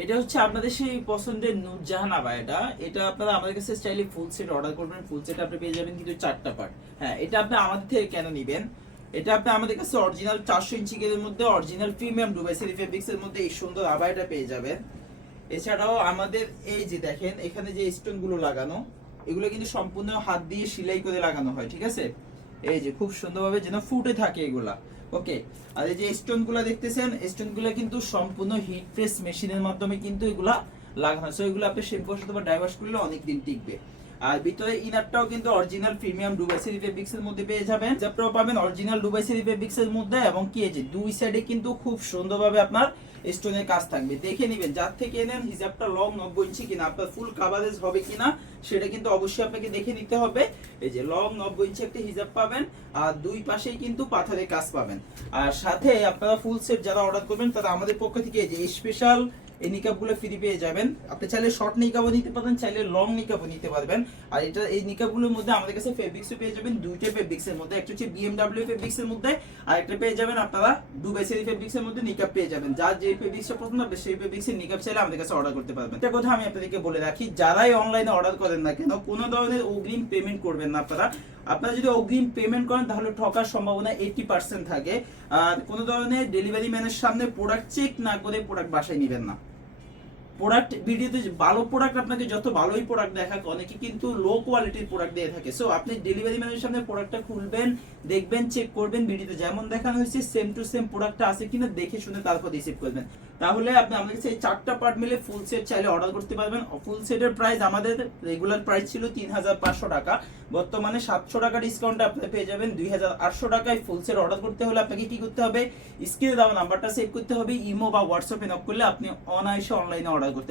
এটা হচ্ছে আপনাদের সেই পছন্দের নুরজাহান আবায়াটা এটা আপনারা আমাদের কাছে চাইলে ফুল সেট অর্ডার করবেন ফুল সেট আপনি পেয়ে যাবেন কিন্তু চারটা পার্ট হ্যাঁ এটা আপনি আমাদের থেকে কেন নিবেন? এটা আপনি আমাদের কাছে অরিজিনাল চারশো ইঞ্চি গেদের মধ্যে অরিজিনাল প্রিমিয়াম ডুবাই ফেব্রিক্স এর মধ্যে এই সুন্দর আবায়াটা পেয়ে যাবেন। এছাড়াও আমাদের এই যে দেখেন, এখানে যে স্টোনগুলো লাগানো, এগুলো কিন্তু সম্পূর্ণ হাত দিয়ে সেলাই করে লাগানো হয়, ঠিক আছে? এই যে খুব সুন্দরভাবে যেন ফুটে থাকে এগুলা। ওকে আর এই যে স্টোনগুলা দেখতেছেন স্টোনগুলা কিন্তু সম্পূর্ণ হিট প্রেস মেশিনের মাধ্যমে কিন্তু এগুলা লাগানো সো এগুলো আপনি শ্যাম্পু অথবা ডাইভার্স করলে অনেক দিন টিকবে। আর ভিতরে ইনারটাও কিন্তু অরিজিনাল প্রিমিয়াম ডুবাই সেরি ফেব্রিক্স এর মধ্যে পেয়ে যাবেন। জাপটাও পাবেন অরিজিনাল ডুবাই সেরি ফেব্রিক্স এর মধ্যে এবং কি যে দুই সাইডে কিন্তু খুব সুন্দরভাবে আপনার স্টোনের কাজ থাকবে। দেখে নেবেন, যার থেকে নেন হিজাবটা লং নব্বই ইঞ্চি কিনা, আপনার ফুল কাভারেজ হবে কিনা, সেটা কিন্তু অবশ্যই আপনাকে দেখে নিতে হবে। এই যে লং নব্বই ইঞ্চি একটা হিজাব পাবেন, আর দুই পাশেই কিন্তু পাথরের কাজ পাবেন। আর সাথে আপনারা ফুল সেট যারা অর্ডার করবেন, তারা আমাদের পক্ষ থেকে এই যে স্পেশাল এই নিকাবগুলো ফ্রি পেয়ে যাবেন। আপনি চাইলে শর্ট নিকাবও নিতে পারবেন, চাইলে লং নিকাবও নিতে পারবেন। আর এটা, এই নিকাবগুলোর মধ্যে আমাদের কাছে ফেব্রিক্সও পেয়ে যাবেন, দুইটা ফেব্রিক্স এর মধ্যে, একটা হচ্ছে বিএমডব্লিউ ফেব্রিক্স এর মধ্যে, আর একটা পেয়ে যাবেন আপনারা দুবাই সেরি ফেব্রিক্স এর মধ্যে নিকাব পেয়ে যাবেন। যার যে ফেব্রিক্সটা পছন্দ হবে সেই ফেব্রিক্স এর নিকাব চাইলে আমাদের কাছে অর্ডার করতে পারবেন। একটা কথা আমি আপনাদেরকে বলে রাখি, যারাই অনলাইনে অর্ডার করেন না কেন, কোনো ধরনের অগ্রিম পেমেন্ট করবেন না আপনারা। আপনারা যদি অগ্রিম পেমেন্ট করেন, তাহলে ঠকার সম্ভাবনা এইটি পার্সেন্ট থাকে। আর কোনো ধরনের ডেলিভারি ম্যানের সামনে প্রোডাক্ট চেক না করে প্রোডাক্ট বাসায় নেবেন না। প্রোডাক্ট ভিডিওতে ভালো প্রোডাক্ট আপনাকে যত ভালোই প্রোডাক্ট দেখাক, অনেকে কিন্তু লো কোয়ালিটির প্রোডাক্ট দিয়ে থাকে। সো আপনি ডেলিভারি ম্যানের সামনে প্রোডাক্টটা খুলবেন, দেখবেন চেক করবেন ভিডিওতে যেমন দেখানো হয়েছে সেম টু সেম প্রোডাক্টটা আছে কিনা দেখে শুনে তারপর রিসিভ করবেন। তাহলে আপনি, আমাদের কাছে এই চারটা পার্ট মিলে ফুল সেট চাইলে অর্ডার করতে পারবেন। ফুল সেটের প্রাইস আমাদের রেগুলার প্রাইস ছিল তিন হাজার পাঁচশো টাকা। বর্তমানে সাতশো টাকা ডিসকাউন্ট আপনি পেয়ে যাবেন। দুই হাজার আটশো টাকায় ফুল সেট অর্ডার করতে হলে আপনাকে কি করতে হবে? স্ক্রিনে দেওয়া নাম্বারটা সেভ করতে হবে। ইমো বা হোয়াটসঅ্যাপে নক করলে আপনি অনায়াসে অনলাইনে অর্ডার করতে পারবেন